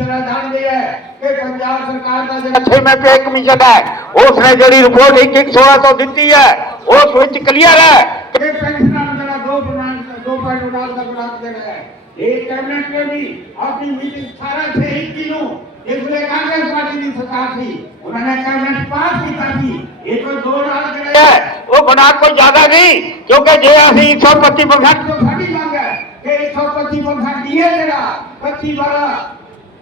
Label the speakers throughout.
Speaker 1: ਤਰ੍ਹਾਂ ਜਾਣਦੇ ਹੈ ਕਿ ਪੰਜਾਬ ਸਰਕਾਰ ਦਾ ਜਿਹੜਾ ਛੇਵੇਂ ਪੇ ਕਮਿਸ਼ਨ ਹੈ ਉਸ ਨੇ ਜਿਹੜੀ ਰਿਪੋਰਟ 2116 ਤੋਂ ਦਿੱਤੀ ਹੈ ਉਸ ਵਿੱਚ ਕਲੀਅਰ ਹੈ ਕਿ ਪੈਨਸ਼ਨਾਂ ਨੂੰ ਜਿਹੜਾ 2 ਦੋ ਪੁਆਇੰਟ ਉਡਾਲ ਦਾ ਬਣਾ ਦੇਣਾ ਹੈ ਇਹ ਕੈਬਨਿਟ ਨੇ ਵੀ ਆਪਣੀ ਮੀਟਿੰਗ 18 ਛੇ ਇੱਕੀ ਨੂੰ ਇਸ ਵੇਲੇ ਕਾਂਗਰਸ ਪਾਰਟੀ ਦੀ ਸਰਕਾਰ ਸੀ ਉਹਨਾਂ ਨੇ ਕੈਬਨਿਟ ਪਾਸ ਕੀਤਾ ਸੀ ਇਹ ਕੋਈ ਦੋ ਨਾਲ ਜਿਹੜਾ ਹੈ ਉਹ ਬਣਾ ਕੋਈ ਜ਼ਿਆਦਾ ਨਹੀਂ ਕਿਉਂਕਿ ਜੇ ਅਸੀਂ 125 ਪਰਸੈਂਟ ਤੋਂ ਸਾਡੀ ਮੰਗ ਹੈ ਕਿ 125 ਪਰਸੈਂਟ ਇਹ ਜਿਹੜਾ 25 ਵਾਲਾ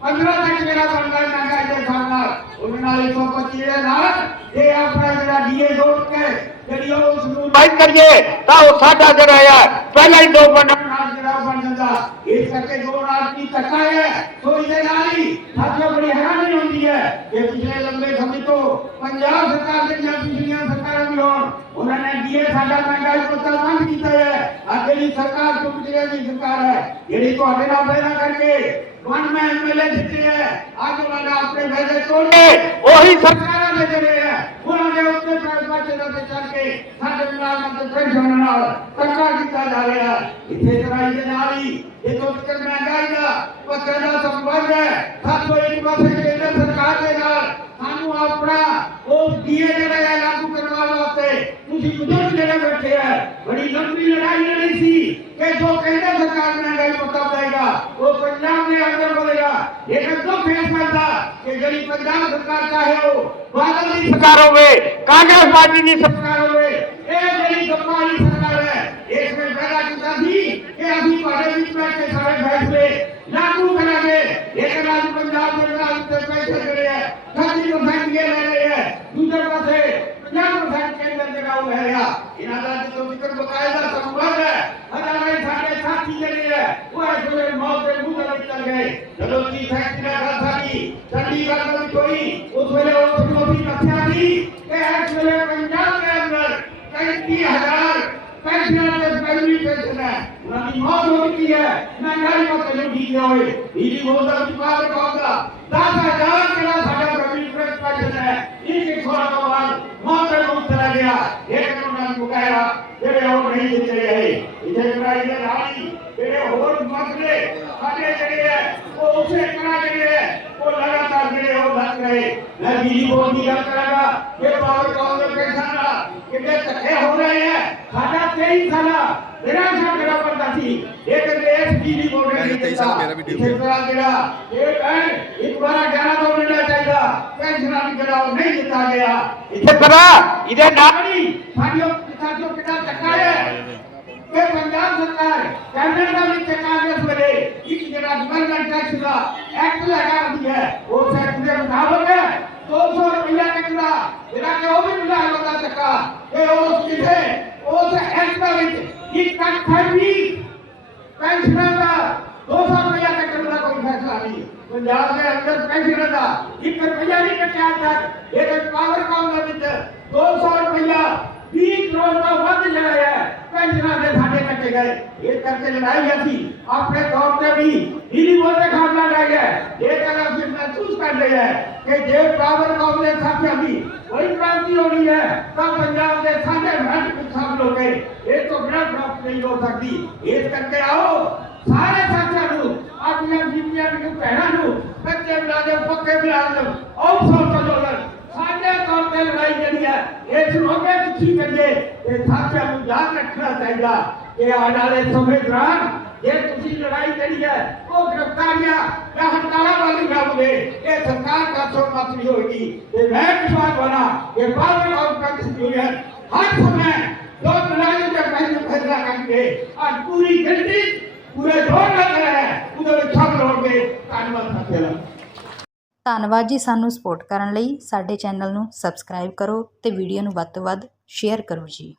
Speaker 1: 15 ਤੱਕ ਜਿਹੜਾ ਬਣਦਾ ਮੰਗਾ ਦੇ ਸਾਹਮਣੇ ਉਹਨਾਂ ਨਾਲ 125 ਦੇ ਨਾਲ ਇਹ ਆਪਣਾ ਜਿਹੜਾ ਡੀਏ ਜੋੜ ਕੇ ਜਿਹੜੀ ਉਹ ਉਸ ਨੂੰ ਬਾਈਕ ਕਰੀਏ ਤਾਂ ਉਹ ਸਾਡਾ ਜਿਹੜਾ ਹੈ ਪਹਿਲਾਂ ਹੀ ਦੋ ਬਣਨ ਨਾਲ ਜਿਹੜਾ ਉਹ ਬਣ ਜਾਂਦਾ ਇਸ ਕਰਕੇ ਜੋ ਨਾਲ ਕੀ ਧੱਕਾ ਹੈ ਸੋ ਇਹਦੇ ਨਾਲ ਹੀ ਸਾਥੀਓ ਬੜੀ ਹੈਰਾਨੀ ਹੁੰਦੀ ਹੈ ਕਿ ਪਿਛਲੇ ਲੰਬੇ ਸਮੇਂ ਤੋਂ ਪੰਜਾਬ ਸਰਕਾਰ ਦੇ ਜਾਂ ਪਿਛਲੀਆਂ કર્યો ઓલાને ડીએ સાડા મંગાઈ તો ચાલવા નહીં થાય આખરી સરકાર तो पिछले की सरकार है। यही तो हमें करके वन में एमएलए जीते है आज उन्होंने अपने पैसे तोड़ दिए वही सरकार ने चले है। चल के दुर्ग नगर के है। बड़ी लंबी लड़ाई लड़ी थी कि जो केंद्र सरकार में गए प्रताप जाएगा वो पंजाब में अंदर बढ़ेगा एक दो फैसला था कि यदि पंजाब सरकार चाहे हो, बादल की सरकारों में कांग्रेस पार्टी की सरकारों में एक बड़ी गंभीर सरकार है। इसमें पैदा किया थी कि अभी पार्लियामेंट में के सारे फैसले लागू करेंगे एक राज्य पंजाब में राज्य पैसे दे रहे हैं 30% के ले रहे हैं। दूसरे पास पंजाब क्या उन्हें इनादार जो ज़िक्र बकायदा संभव है। हजारे साढ़े सात की जगह है वो ऐसे मौत के मुँह लग चल गए। चलो चीज़ है किनारा था की चंडीगढ़ में कोई, उस वेले वो टोपी कथा थी। के इस वेले पंजाब के अंदर कई हज़ार पैसे वाले पहली पेंशन है। ना की मौत होती है। ना गाड़ी को कहीं ठीक ना होए। इसी बोलता चुका रखा होगा दस हज़ार के ना साढ़े पहली पेंशन है। इनके छोड़ा के जगह है वो उसे इतना जगह है वो लगातार मेरे और लग रहे। मैं बिजली बोर्ड की गल करेगा ये पावर कॉर्पोरेशन का कितने धक्के हो रहे हैं। साडा 23 साल निराशा मेरा बनता
Speaker 2: सी एक देश बिजली बोर्ड ने दिया
Speaker 1: इस तरह जेड़ा ये बैंड एक बार 11 दो मिलना चाहिए। पेंशन भी जेड़ा नहीं दिता गया। इथे तरह इदे नागरी साडियो किसान जो किसान धक्का ਪੰਜਾਬ ਸਰਕਾਰ ਕੈਬਨਿਟ ਦਾ ਵਿੱਚ ਕਾਂਗਰਸ ਵੇਲੇ ਇੱਕ ਜਿਹੜਾ ਡਿਵੈਲਪਮੈਂਟ ਟੈਕਸ ਦਾ ਐਕਟ ਲਗਾ ਰਹੀ ਹੈ ਉਹ ਐਕਟ ਦੇ ਮੁਤਾਬਕ ਹੈ 200 ਰੁਪਇਆ ਕਿੰਨਾ ਜਿਹੜਾ ਕਿ ਉਹ ਵੀ ਮਿਲਾ ਹੁੰਦਾ ਧੱਕਾ ਕਿ ਉਸ ਕਿਥੇ ਉਸ ਐਕਟ ਦੇ ਵਿੱਚ ਇੱਕ ਲੱਖ ਵੀ ਪੈਨਸ਼ਨਾਂ ਦਾ 200 ਰੁਪਇਆ ਕੱਟਣ ਦਾ ਕੋਈ ਫੈਸਲਾ ਨਹੀਂ ਪੰਜਾਬ ਦੇ ਅੰਦਰ ਪੈਨਸ਼ਨਾਂ ਦਾ 1 ਰੁਪਇਆ ਨਹੀਂ ਕੱਟਿਆ ਤੱਕ ਇਹ ਪਾਵਰ ਕਾਮ ਸਾਡੇ ਕੱਟੇ ਗਏ ਇਹ ਕਰਕੇ ਲੜਾਈ ਅਸੀਂ ਆਪਣੇ ਤੌਰ ਤੇ ਵੀ ਦਿੱਲੀ ਬੋਲ ਦੇ ਖਾਮਲਾ ਰਹਿ ਗਿਆ ਇਹ ਗੱਲ ਅਸੀਂ ਮਹਿਸੂਸ ਕਰ ਰਹੇ ਹੈ ਕਿ ਜੇ ਪਾਵਰ ਕਾਮ ਦੇ ਸਾਥੀਆਂ ਦੀ ਕੋਈ ਕ੍ਰਾਂਤੀ ਹੋਣੀ ਹੈ ਤਾਂ ਪੰਜਾਬ ਦੇ ਸਾਡੇ ਮਹਿੰਟ ਵਿੱਚ ਸ਼ਾਮਲ ਹੋ ਗਏ ਇਹ ਤੋਂ ਬਿਨਾਂ ਪ੍ਰਾਪਤ ਨਹੀਂ ਹੋ ਸਕਦੀ ਇਸ ਕਰਕੇ ਆਓ ਸਾਰੇ ਸਾਥੀਆਂ ਨੂੰ ਆਪਣੀਆਂ ਬੀਬੀਆਂ ਨੂੰ ਭੈਣਾਂ ਨੂੰ ਕੱਚੇ ਮੁਲਾਜ਼ਮ ਪੱਕੇ ਮੁਲਾਜ਼ਮ ਆਓ ਸਭ ਅੰਦੋਲਨ ਸਾਡੇ ਤੌਰ ਤੇ ਲੜਾਈ ਜਿਹੜੀ ਹੈ ਇਸ ਨੂੰ ਅੱਗੇ ਪਿੱਛੇ ਕਰੀਏ ਤੇ ਸਾਥੀਆਂ ਨੂੰ ਯਾਦ ਰੱਖਣਾ ਚਾਹੀਦਾ ਕਿ ਆਉਣ ਵਾਲੇ ਸਮੇਂ ਦੌਰਾਨ ਜੇ ਤੁਸੀਂ ਲੜਾਈ ਜਿਹੜੀ ਹੈ ਉਹ ਗ੍ਰਿਫਤਾਰੀਆਂ ਜਾਂ ਹੜਤਾਲਾਂ ਵਾਲੀ ਨਾ ਹੋਵੇ ਇਹ ਸਰਕਾਰ ਦਾ ਸੋਚ ਮਤ ਹੋਏਗੀ ਤੇ ਮੈਂ ਵਿਸ਼ਵਾਸ ਬਣਾ ਕਿ ਬਾਬਰ ਕਾਂਗਰਸ ਯੂਨੀਅਨ ਹਰ ਸਮੇਂ ਜੋ ਲੜਾਈ ਦੇ ਪਹਿਲੇ ਫੈਸਲਾ ਕਰਕੇ ਅੱਜ ਪੂਰੀ ਗਿਣਤੀ ਪੂਰੇ ਜੋਰ ਨਾਲ ਹੈ ਉਹਦੇ ਵਿੱਚ ਸ਼ਾਮਲ ਹੋਣਗੇ ਧੰਨਵਾਦ ਸਾਥੀਓ
Speaker 3: ਧੰਨਵਾਦ ਜੀ ਸਾਨੂੰ ਸਪੋਰਟ ਕਰਨ ਲਈ ਸਾਡੇ ਚੈਨਲ ਨੂੰ ਸਬਸਕ੍ਰਾਈਬ ਕਰੋ ਤੇ ਵੀਡੀਓ ਨੂੰ ਵੱਧ ਤੋਂ ਵੱਧ ਸ਼ੇਅਰ ਕਰੋ ਜੀ